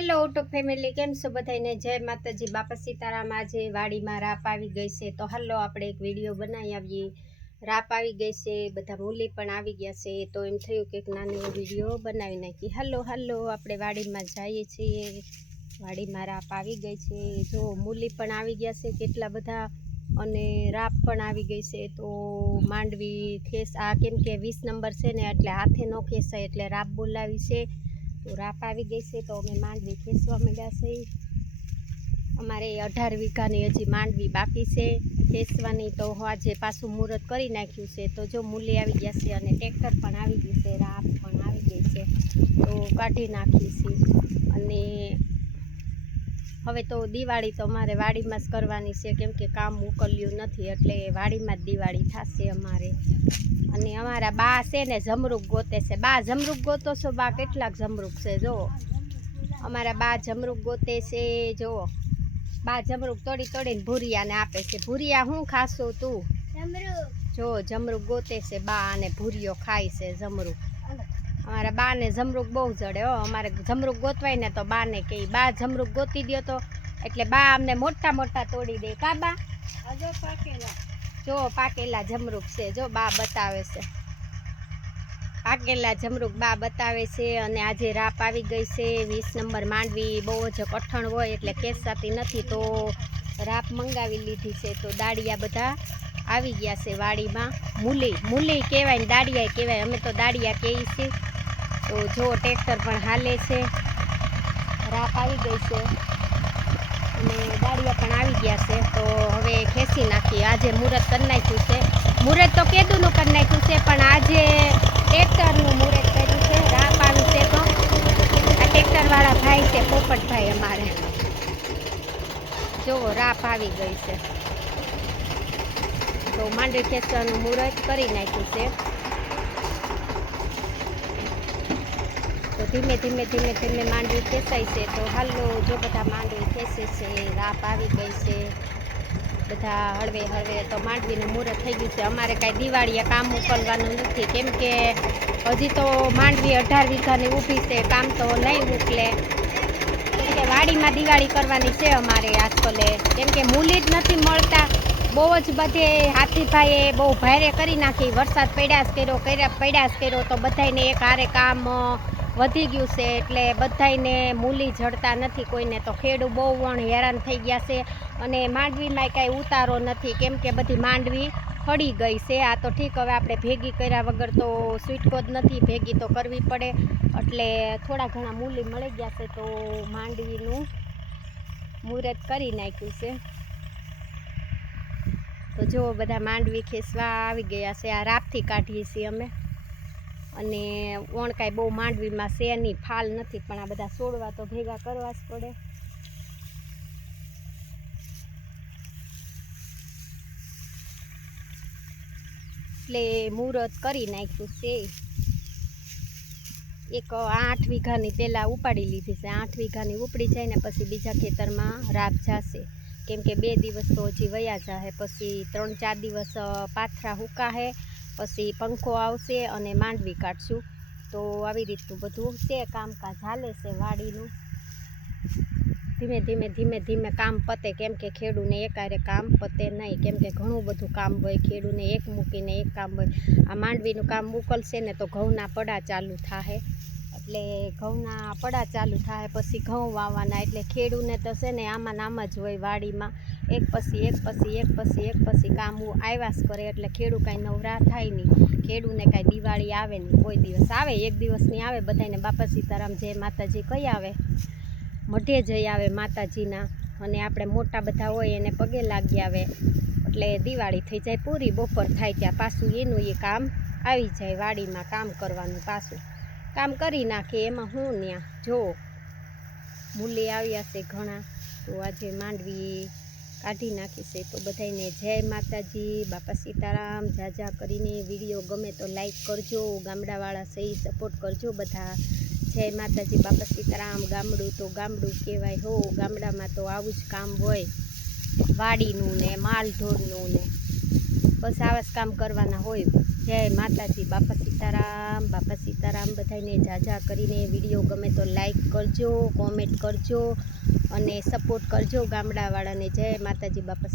Hello auto family કેમ છો બધાને જય માતાજી. બાપા સીતારામ આજે વાડીમાં રાપ આવી ગઈ છે. તો હાલો આપણે એક વીડિયો બનાવી આવીએ. રાપ આવી ગઈ છે. બધા મૂલી પણ આવી ગયા છે. તો એમ થયું કે એક નાનો વીડિયો બનાવી નાખી હાલો હાલો, આપણે વાડીમાં જઈએ છીએ. વાડીમાં રાપ આવી ગઈ છે. જો મૂલી પણ આવી ગયા છે કેટલા બધા અને રાપ પણ આવી ગઈ છે. તો માંડવી ખેસ આ કેમ કે વીસ નંબર છે ને, એટલે હાથે ન ખેસાય, એટલે રાપ બોલાવી છે. તો રાપ આવી ગઈ છે તો અમે માંડવી ખેંચવા માંડ્યા છે. અમારે અઢાર વીઘાની હજી માંડવી બાકી છે. ખેંચવાની તો આજે પાછું મુહૂર્ત કરી નાખ્યું છે. તો જો મૂલી આવી ગયા છે અને ટ્રેક્ટર પણ આવી ગયું છે, રાપ પણ આવી ગઈ છે. તો કાઢી નાખી છે. અને હવે તો દિવાળી તો અમારે વાડીમાં જ કરવાની છે કેમ કે કામ મોકલ્યું નથી એટલે વાડીમાં જ દિવાળી થશે અમારે. અને અમારા બા છે ને જમરૂક ગોતે છે. બા જમરૂક ગોતો છો? બા કેટલાક જમરૂક છે? જો. અમારા બા જમરૂક ગોતે છે જો. બા જમરૂક તોડી તોડીને ભૂરિયાને આપે છે. ભૂરિયા હું ખાશો તું? જો જમરૂક ગોતે છે બા અને ભૂરિયો ખાય છે જમરૂક. અમારા બાને જમરૂક બહુ જડે હો. અમારે જમરૂક ગોતવાય ને તો બાને કે બા જમરૂક ગોતી દ્યો તો. એટલે બા અમને મોટા મોટા તોડી દે. કા બા? પાકેલા. જો પાકેલા જમરૂક છે. જો બા બતાવે છે. પાકેલા જમરૂક બા બતાવે છે અને આજે રાપ આવી ગઈ છે. વીસ નંબર માંડવી બહુ જ કઠણ હોય એટલે કેસાતી નથી તો રાપ મંગાવી લીધી છે. તો દાડિયા બધા આવી ગયા છે વાડીમાં. મૂલી મૂલી કહેવાય ને દાડિયા કહેવાય. અમે તો દાડિયા કહીએ છીએ. તો જો ટ્રેક્ટર પણ હાલે છે. રાપ આવી ગઈ છે. અને દાડિયા પણ આવી ગયા છે. તો હવે ખેંચી નાખીએ. આજે મુહૂર્ત કરી નાખ્યું છે. મુહૂર્ત તો કેદુનું કરી નાખ્યું છે, પણ આજે ટ્રેક્ટરનું મુહૂર્ત કર્યું છે. રાપ આવી છે તો. આ ટ્રેક્ટરવાળા ભાઈ છે, પોપટભાઈ અમારે. જો રાપ આવી ગઈ છે. તો માંડવી ખેંચવાનું મુહૂર્ત કરી નાખ્યું છે. તો ધીમે ધીમે ધીમે ધીમે માંડવી ખેંચાય છે. તો હાલો જો બધા માંડવી ખેંચે છે, રાપ આવી ગઈ છે. બધા હળવે હળવે તો માંડવીનું મુહૂર્ત થઈ ગયું છે. અમારે કાંઈ દિવાળીએ કામ મોકલવાનું નથી. કેમ કે હજી તો માંડવી અઢાર વીઘાની ઊભી છે, કામ તો નહીં મોકલે કેમ કે વાડીમાં દિવાળી કરવાની છે અમારે આજકાલે કેમ કે મૂલી જ નથી મળતા. બહુ જ બધે હાથીભાઈએ બહુ ભારે કરી નાખી. વરસાદ પડ્યા કર્યો, કર્યા પડ્યા કર્યો. તો બધાને એક હારે કામ વધી ગયું છે એટલે બધાને મૂલી જડતા નથી કોઈને. તો ખેડૂ બહુ વણ હેરાન થઈ ગયા છે અને માંડવીમાં કાંઈ ઉતારો નથી. કેમ કે બધી માંડવી ફળી ગઈ છે. આ તો ઠીક, હવે આપણે ભેગી કર્યા વગર તો સ્વીટકો જ નથી. ભેગી તો કરવી પડે. એટલે થોડા ઘણા મૂલી મળી ગયા છે તો માંડવીનું મુહૂર્ત કરી નાખ્યું છે. તો જો બધા માંડવી ખેસવા આવી ગયા છે. આ રાપથી કાઢીએ છીએ અમે. અને વણ કાંઈ બહુ માંડવીમાં છે નહીં, ફાલ નથી, પણ આ બધા છોડવા તો ભેગા કરવા જ પડે. એટલે મુહૂર્ત કરી નાખ્યું છે. એક આઠ વીઘાની પહેલાં ઉપાડી લીધી છે. આઠ વીઘાની ઉપડી જાય ને પછી બીજા ખેતરમાં રાબ જાશે. કેમ કે બે દિવસ તો હજી વયા જાહે, પછી ત્રણ ચાર દિવસ પાથરા હુકાહે. પછી પંખો આવશે અને માંડવી કાઢશું. તો આવી રીતનું બધું છે, કામકાજ હાલે છે વાડીનું. ધીમે ધીમે ધીમે ધીમે કામ પતે, કેમ કે ખેડૂને એકારે કામ પતે નહીં, કેમ કે ઘણું બધું કામ હોય, ખેડૂને એક મૂકીને એક કામ હોય. આ માંડવીનું કામ મોકલશે ને તો ઘઉંના પડા ચાલુ થાહે. એટલે ઘઉંના પડા ચાલુ થાય પછી ઘઉં વાવવાના, એટલે ખેડૂને તો છે ને આમાં નામ જ હોય વાડીમાં. એક પછી એક પછી એક પછી એક પછી કામ આવ્યા કરે એટલે ખેડૂ કાંઈ નવરા થાય નહીં. ખેડૂને કાંઈ દિવાળી આવે નહીં, કોઈ દિવસ આવે, એક દિવસની આવે બધાને બાપા સીતારામ જય માતાજી કઈ આવે? મઢે જઈ આવે માતાજીના અને આપણે મોટા બધા હોય એને પગે લાગી આવે. એટલે દિવાળી થઈ જાય, પૂરી બપોર થાય ત્યાં પાછું એનું એ કામ આવી જાય, વાડીમાં કામ કરવાનું પાછું. કામ કરી નાખે, એમાં હું ત્યાં જો, મૂલી આવ્યા છે ઘણા, તો આજે માંડવી કાઢી નાખી છે. તો બધાને જય માતાજી, બાપા સીતારામ જાજા કરીને વીડિયો ગમે તો લાઈક કરજો, ગામડાવાળા સહી સપોર્ટ કરજો બધા. જય માતાજી, બાપા સીતારામ, ગામડું તો ગામડું કહેવાય હો. ગામડામાં તો આવું જ કામ હોય. વાડીનું ને માલ ઢોરનું ને. બસ આવા કામ કરવાના હોય. જય માતાજી. બાપા સીતારામ બાપા સીતારામ બધાને જાજા કરીને વીડિયો ગમે તો લાઈક કરજો કોમેન્ટ કરજો અને સપોર્ટ કરજો ગામડાવાળાને. જય માતાજી, બાપા